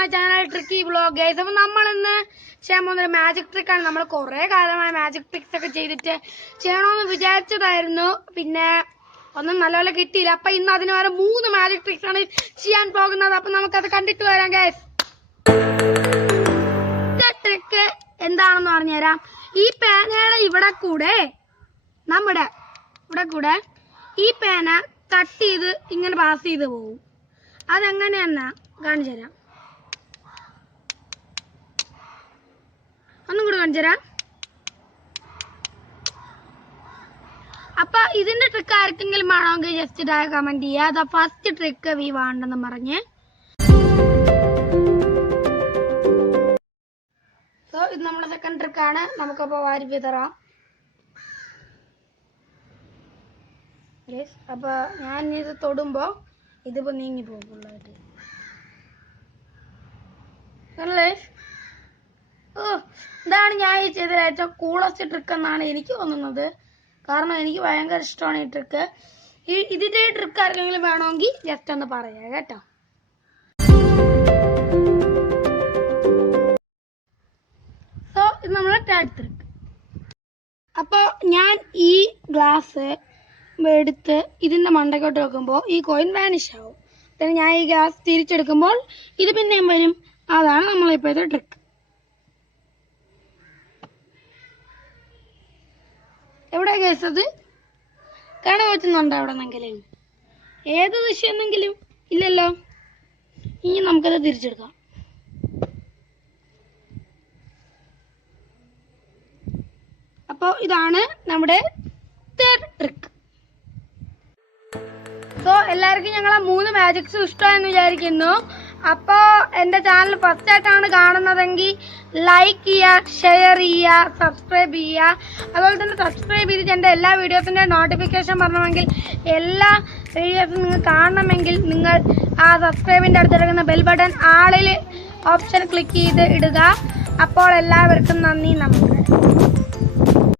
My channel tricky vlog guys. അപ്പോൾ നമ്മൾ ഇന്ന് ചെയ്യാൻ പോകുന്ന ഒരു മാജിക് ട്രിക്കാണ്. നമ്മൾ കുറേ കാലമായി മാജിക് ട്രിക്സ് ഒക്കെ ചെയ്തിട്ട് ചെയ്യണമെന്ന് വിചാരിച്ചതായിരുന്നു. പിന്നെ ഒന്നും നല്ലപോലെ കിട്ടിയില്ല. അപ്പൊ ഇന്ന് അതിന് വരെ 3 മാജിക് ട്രിക്സ് ആണ് ചെയ്യാൻ പോകുന്നത്. അപ്പൊ നമുക്കത് കണ്ടിട്ട് വരാം ഗൈസ്. ട്രിക്ക് എന്താണെന്ന് പറഞ്ഞുതരാം. ഈ പേനയുടെ ഇവിടെ കൂടെ ഈ പേന കട്ട് ചെയ്ത് ഇങ്ങനെ പാസ് ചെയ്ത് പോകും. അതെങ്ങനെയെന്നാ കാണിച്ചു തരാം. ഒന്നും കൂടെ കാണിച്ചു തരാം. അപ്പൊ ഇതിന്റെ ട്രിക്ക് ആർക്കെങ്കിലും വേണമെങ്കിൽ ജസ്റ്റ് ഇതായ കമന്റ് ചെയ്യുക. അതാ ഫസ്റ്റ് ട്രിക്ക് വി വേണ്ടെന്ന് പറഞ്ഞ്. സോ ഇത് നമ്മുടെ സെക്കൻഡ് ട്രിക്കാണ്. നമുക്കപ്പോ വാരി വിതറാം. അപ്പൊ ഞാൻ ഇത് തൊടുമ്പോ ഇതിപ്പോ നീങ്ങി പോകുള്ളായിട്ട്. ഇതാണ് ഞാൻ ഈ ചെയ്ത ഏറ്റവും കൂളസ്റ്റ് ട്രിക്ക് എന്നാണ് എനിക്ക് തോന്നുന്നത്. കാരണം എനിക്ക് ഭയങ്കര ഇഷ്ടമാണ് ഈ ട്രിക്ക്. ഇതിന്റെ ട്രിക്ക് ആർക്കെങ്കിലും വേണമെങ്കിൽ ജസ്റ്റ് ഒന്ന് പറയാം കേട്ടോ. സോ ഇത് നമ്മളെ തേർഡ് ട്രിക്ക്. അപ്പൊ ഞാൻ ഈ ഗ്ലാസ് എടുത്ത് ഇതിന്റെ മണ്ടക്കോട്ട് വെക്കുമ്പോൾ ഈ കോയിൻ വാനിഷ് ആവും. പിന്നെ ഞാൻ ഈ ഗ്ലാസ് തിരിച്ചെടുക്കുമ്പോൾ ഇത് പിന്നെയും വരും. അതാണ് നമ്മളിപ്പോഴത്തെ ട്രിക്ക്. എവിടെ കേസത് കാണാൻ പറ്റുന്നുണ്ടോ? അവിടെ നിന്നെങ്കിലും ഏത് ദിശയെന്നെങ്കിലും ഇല്ലല്ലോ. ഇനി നമുക്കത് തിരിച്ചെടുക്കാം. അപ്പോൾ ഇതാണ് നമ്മുടെ തേർഡ് ട്രിക്ക്. സോ എല്ലാവർക്കും ഞങ്ങളെ 3 മാജിക്സും ഇഷ്ടമായെന്ന് വിചാരിക്കുന്നു. അപ്പോൾ എൻ്റെ ചാനൽ ഫസ്റ്റ് ആയിട്ടാണ് കാണുന്നതെങ്കിൽ ലൈക്ക് ചെയ്യുക, ഷെയർ ചെയ്യുക, സബ്സ്ക്രൈബ് ചെയ്യുക. അതുപോലെ തന്നെ സബ്സ്ക്രൈബ് ചെയ്തിട്ട് എൻ്റെ എല്ലാ വീഡിയോസിൻ്റെ നോട്ടിഫിക്കേഷൻ വരണമെങ്കിൽ, എല്ലാ വീഡിയോസും നിങ്ങൾ കാണണമെങ്കിൽ നിങ്ങൾ ആ സബ്സ്ക്രൈബിൻ്റെ അടുത്തിരിക്കുന്ന ബെൽ ബട്ടൺ ആളിൽ ഓപ്ഷൻ ക്ലിക്ക് ചെയ്ത് ഇടുക. അപ്പോൾ എല്ലാവർക്കും നന്ദി, നമസ്കാരം.